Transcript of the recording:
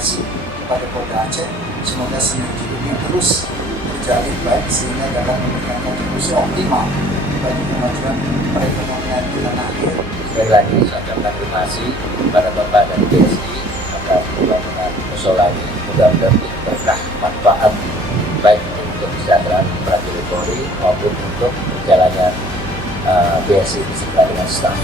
apresiasi kepada Polda Aceh. Semoga sinergi ini terus terjalin baik sehingga dapat memberikan kontribusi optimal bagi kemajuan perekonomian di tanah air. Sekali lagi saya ucapkan terima kasih kepada Bapak dari BSI atas pembangunan musola ini. Mudah-mudahan berkah manfaat baik untuk kesejahteraan prajurit Polri maupun untuk perjalanan BSI beserta dengan staf.